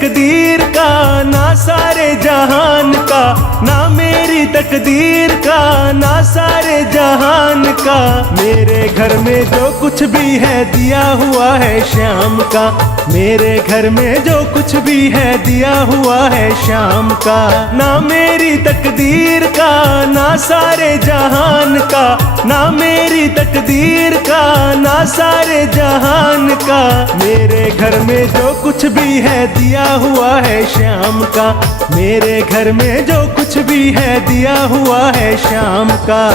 तकदीर का, ना सारे जहान का, ना मेरी तकदीर का, ना सारे जहान का। मेरे घर में जो कुछ भी है दिया हुआ है श्याम का, मेरे घर में जो कुछ भी है दिया हुआ है श्याम का। ना मेरी तकदीर का, ना सारे जहान का, ना मेरी तकदीर का, ना सारे जहान का। मेरे घर में जो कुछ भी है दिया हुआ है श्याम का, मेरे घर में जो कुछ भी है दिया हुआ है श्याम का।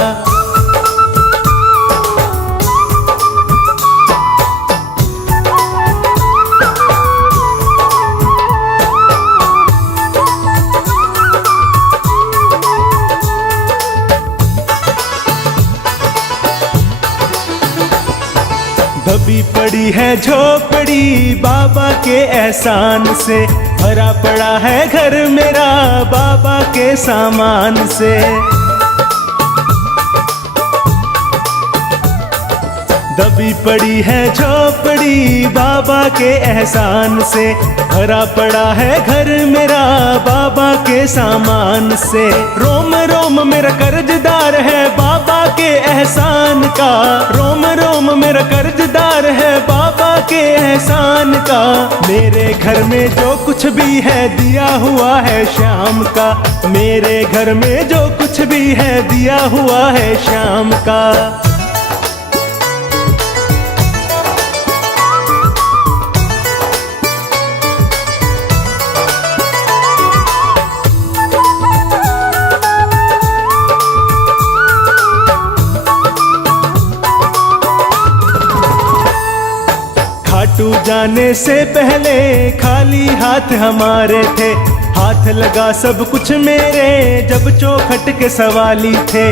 दबी पड़ी है झोपड़ी बाबा के एहसान से, भरा पड़ा है घर मेरा बाबा के सामान से। दबी पड़ी है झोपड़ी बाबा के एहसान से, भरा पड़ा है घर मेरा बाबा के सामान से। रोम रोम मेरा कर्जदार है बाबा के एहसान का, रोम रोम मेरा कर्जदार है बाबा के एहसान का। मेरे घर में जो कुछ भी है दिया हुआ है श्याम का, मेरे घर में जो कुछ भी है दिया हुआ है श्याम का। खाटू जाने से पहले खाली हाथ हमारे थे, हाथ लगा सब कुछ मेरे जब चौखट के सवाली थे।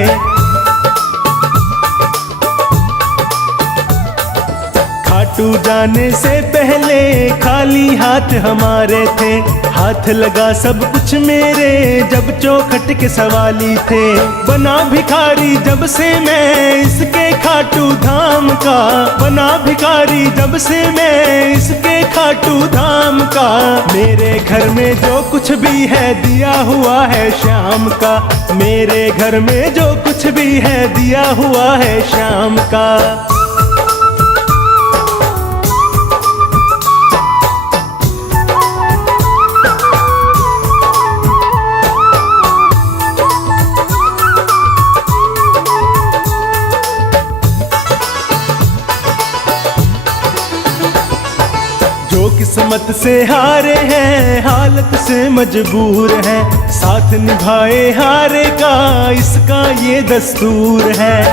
खाटू जाने से पहले खाली हाथ हमारे थे, हाथ लगा सब कुछ मेरे जब चौखट के सवाली थे। बना भिखारी जब से मैं इसके खाटू धाम का, बना भिखारी जब से मैं इसके खाटू धाम का। मेरे घर में जो कुछ भी है दिया हुआ है श्याम का, मेरे घर में जो कुछ भी है दिया हुआ है श्याम का। जो किस्मत से हारे हैं हालत से मजबूर हैं, साथ निभाए हारे का इसका ये दस्तूर है।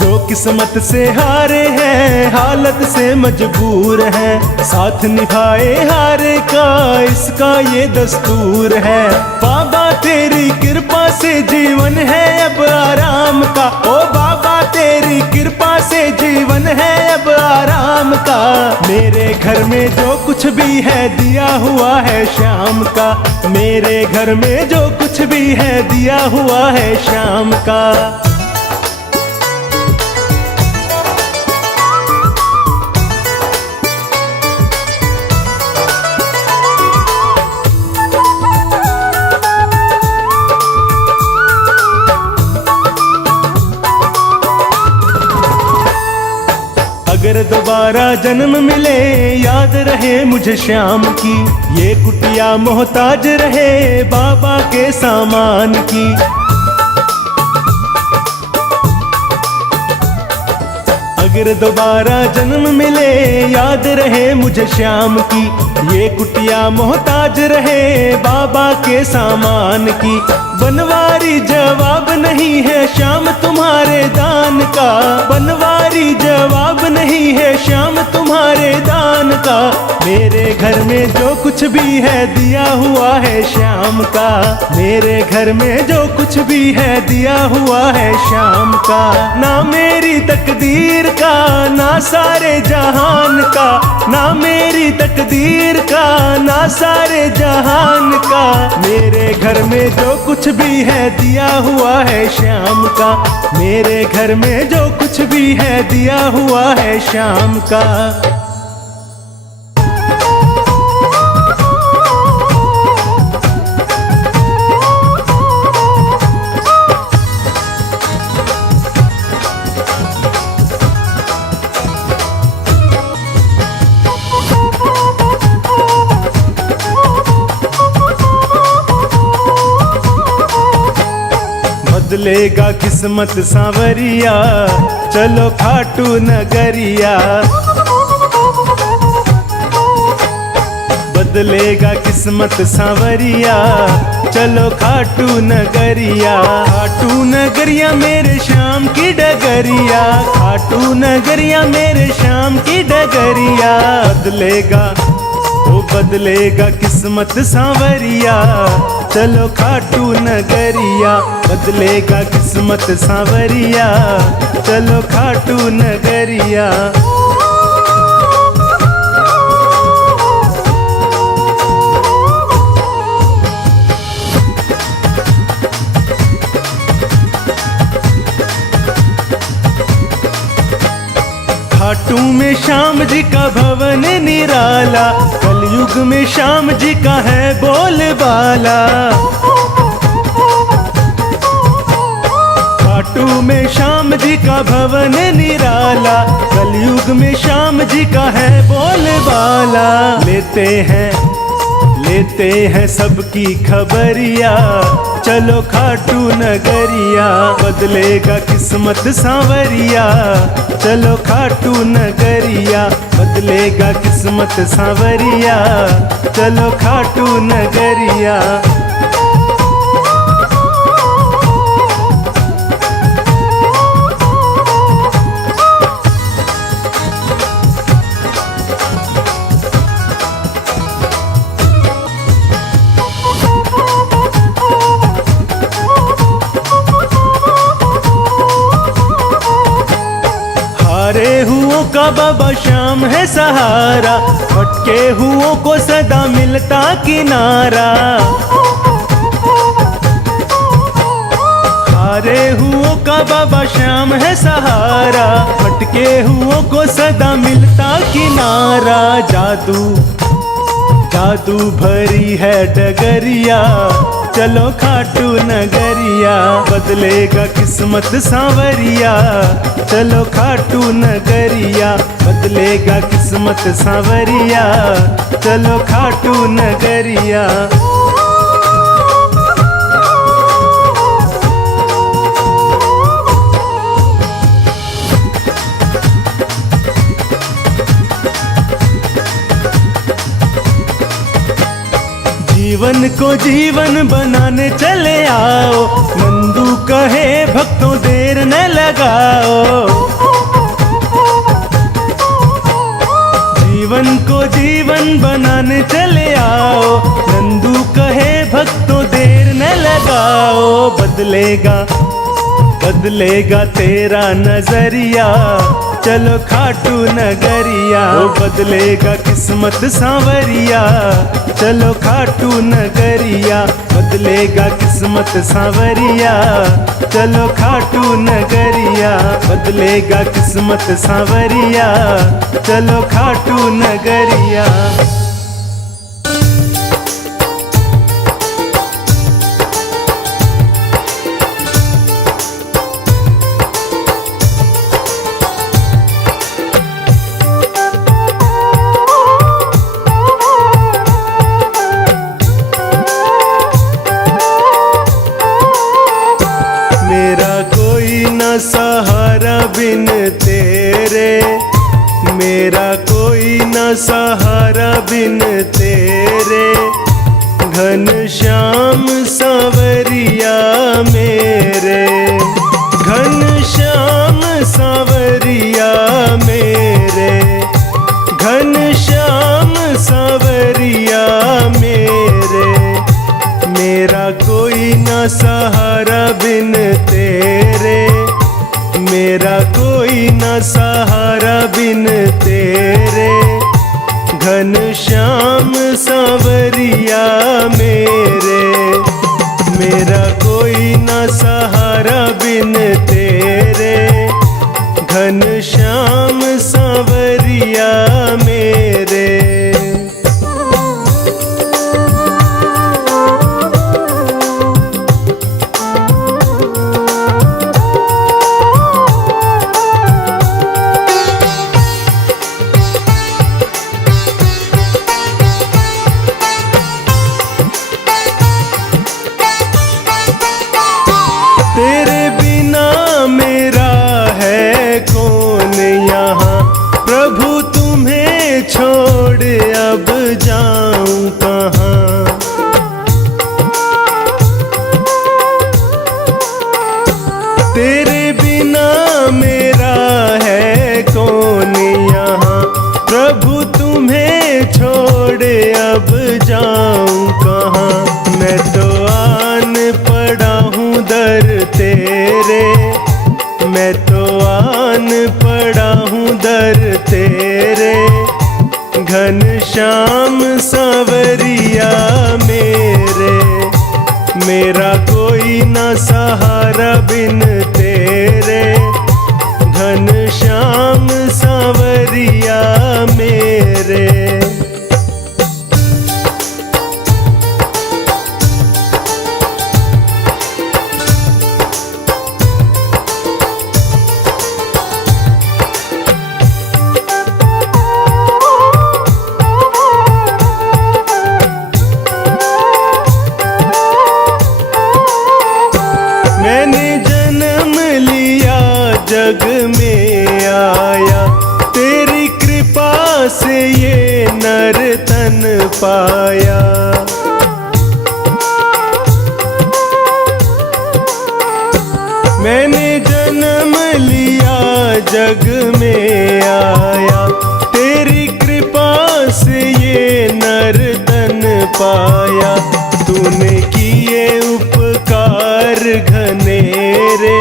जो किस्मत से हारे हैं हालत से मजबूर हैं, साथ निभाए हारे का इसका ये दस्तूर है। बाबा तेरी कृपा से जीवन है अब आराम का, ओ बाबा तेरी कृपा से जीवन है अब आराम का। मेरे घर में जो कुछ भी है दिया हुआ है श्याम का, मेरे घर में जो कुछ भी है दिया हुआ है श्याम का। अगर दोबारा जन्म मिले याद रहे मुझे श्याम की, ये कुटिया मोहताज रहे बाबा के सामान की। अगर दोबारा जन्म मिले याद रहे मुझे श्याम की, ये कुटिया मोहताज रहे बाबा के सामान की। बनवारी जवाब नहीं है श्याम तुम्हारे दान का, बनवारी जवाब नहीं है श्याम तुम्हारे दान का। मेरे घर में जो कुछ भी है दिया हुआ है श्याम का, मेरे घर में जो कुछ भी है दिया हुआ है श्याम का। ना मेरी तकदीर का, ना सारे जहान का, ना मेरी तकदीर का, ना सारे जहान का। मेरे घर में जो कुछ भी है दिया हुआ है श्याम का, मेरे घर में जो कुछ कुछ भी है दिया हुआ है शाम का। बदलेगा किस्मत सांवरिया, चलो खाटू नगरिया। बदलेगा किस्मत सांवरिया, चलो खाटू नगरिया। खाटू नगरिया मेरे शाम की डगरिया, खाटू नगरिया मेरे शाम की डगरिया। बदलेगा वो बदलेगा किस्मत सांवरिया, चलो खाटू नगरिया। बदलेगा किस्मत सांवरिया, चलो खाटू नगरिया। खाटू में श्याम जी का भवन निराला, कलयुग में श्याम जी का है बोलबाला। खाटू में श्याम जी का भवन निराला, कलयुग में श्याम जी का है बोलबाला। लेते हैं सबकी खबरिया, चलो खाटू नगरिया। बदलेगा किस्मत सांवरिया, चलो खाटू नगरिया। बदलेगा किस्मत सांवरिया, चलो खाटू नगरिया। हारे हुओं का बाबा श्याम है सहारा, भटके हुओं को सदा मिलता किनारा। हारे हुओं का बाबा श्याम है सहारा, भटके हुओं को सदा मिलता किनारा। जादू भरी है डगरिया, चलो खाटू नगरिया। बदलेगा किस्मत सांवरिया, चलो खाटू नगरिया। बदलेगा किस्मत सांवरिया, चलो खाटू नगरिया। जीवन को जीवन बनाने चले आओ, नंदू कहे भक्तों देर न लगाओ। जीवन को जीवन बनाने चले आओ, नंदू कहे भक्तों देर न लगाओ। बदलेगा तेरा नजरिया, चलो खाटू नगरिया। वो बदलेगा किस्मत सांवरिया, चलो खाटू नगरिया। बदलेगा किस्मत सांवरिया, चलो खाटू नगरिया। बदलेगा किस्मत सांवरिया, चलो खाटू नगरिया। सहारा बिन तेरे, मेरा कोई न सहारा बिन तेरे। घनश्याम सांवरिया मेरे, घनश्याम सांवरिया मेरे। घनश्याम सांवरिया मेरे, मेरा कोई न सहारा बिन तेरे। मेरा कोई न सहारा बिन तेरे। घनश्याम सांवरिया मेरे, मेरा कोई न सहारा बिन तेरे। मेरे, मैं तो आन पड़ा हूँ दर तेरे, घनश्याम सांवरिया मेरे। मेरा कोई ना सहारा बिन तेरे, घनश्याम सांवरिया मेरे। मैंने जन्म लिया जग में आया, तेरी कृपा से ये नर तन पाया। मैंने जन्म लिया जग में आया, तेरी कृपा से ये नर तन पाया। तूने किए उपकार घनेरे,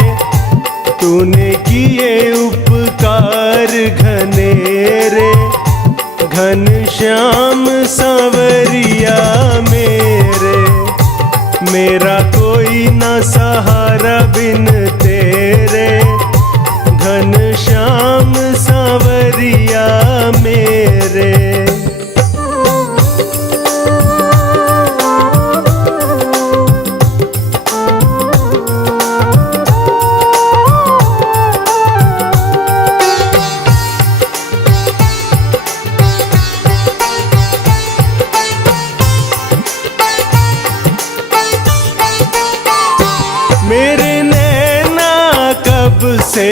तूने किए उपकार घनेरे, घनश्याम सांवरिया मेरे। मेरा कोई ना सहारा बिन तेरे, घनश्याम सांवरिया मेरे। मेरे नैना कब से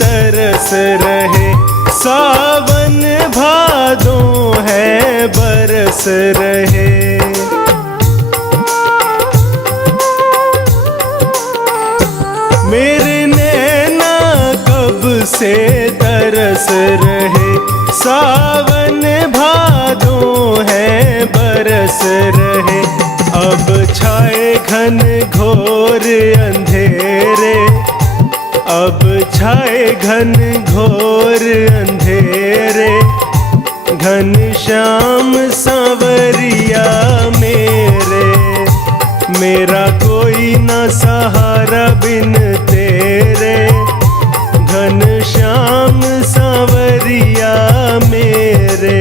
तरस रहे, सावन भादों है बरस रहे। मेरे नैना कब से तरस रहे, सावन भादों है बरस रहे। अब छाए घन घोर अंधेरे, अब छाए घन घोर अंधेरे, घनश्याम सांवरिया मेरे। मेरा कोई ना सहारा बिन तेरे, घनश्याम सांवरिया मेरे।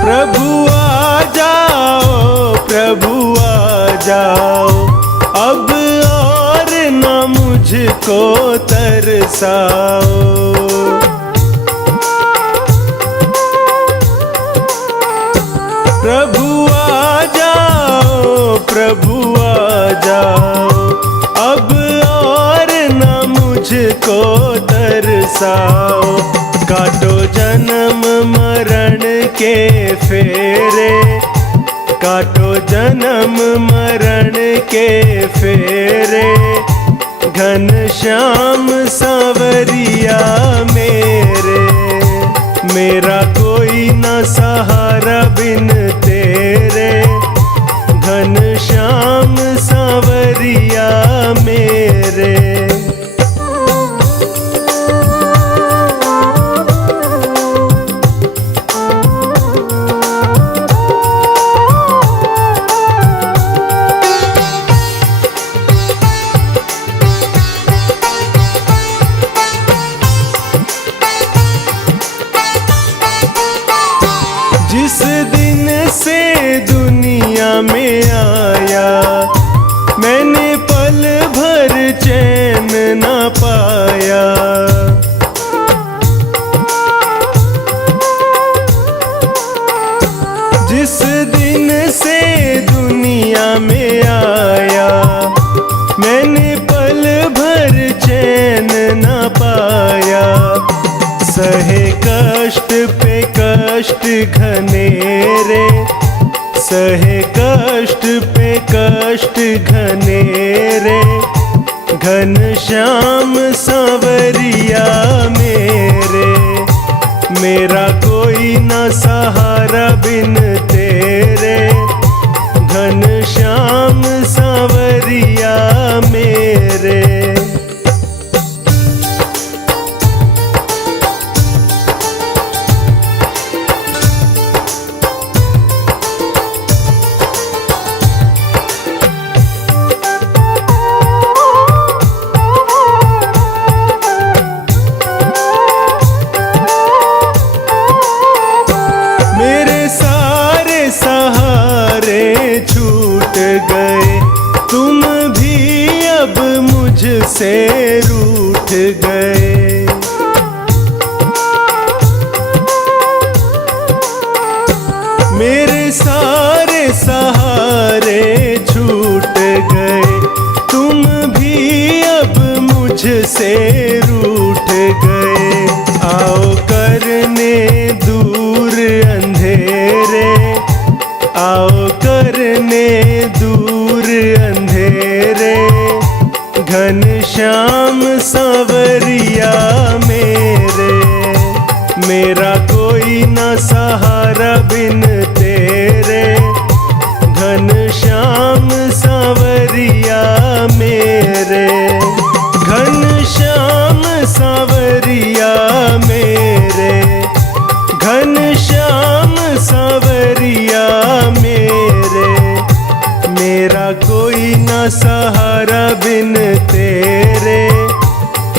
प्रभु आ जाओ, प्रभु आ जाओ, अब और न मुझको तरसाओ। प्रभु आ जाओ, प्रभु आ जाओ, अब और न मुझको तरसाओ। काटो जन्म मरण के फेरे, काटो जन्म मरण के फेरे, घनश्याम सांवरिया मेरे। मेरा कोई ना सहारा बिन तेरे, घनश्याम सांवरिया मेरे। जिस दिन सहे कष्ट पे कष्ट घने रे, घन श्याम सांवरिया मेरे। मेरा कोई न सहारा बिन तेरे, घन श्याम सांवरिया मेरे। सहारे छूट गए, तुम भी अब मुझसे रूठ गए। मेरे सारे सहारे छूट गए, तुम भी अब मुझसे रूठ गए। आओ करने दूर अंधेरे, आओ करने दूर अंधेरे, घन श्याम सांवरिया मेरे। मेरा कोई न सहारा बिन तेरे, घन श्याम सांवरिया मेरे। घन श्याम सांवरिया मेरे, घन श्याम सांवरिया मेरे। मेरा कोई न सहारा बिन तेरे,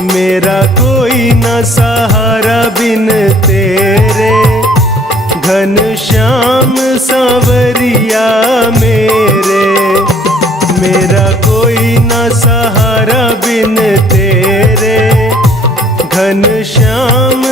मेरा कोई न सहारा बिन तेरे, घन श्याम सांवरिया मेरे। मेरा कोई न सहारा बिन तेरे, घन श्याम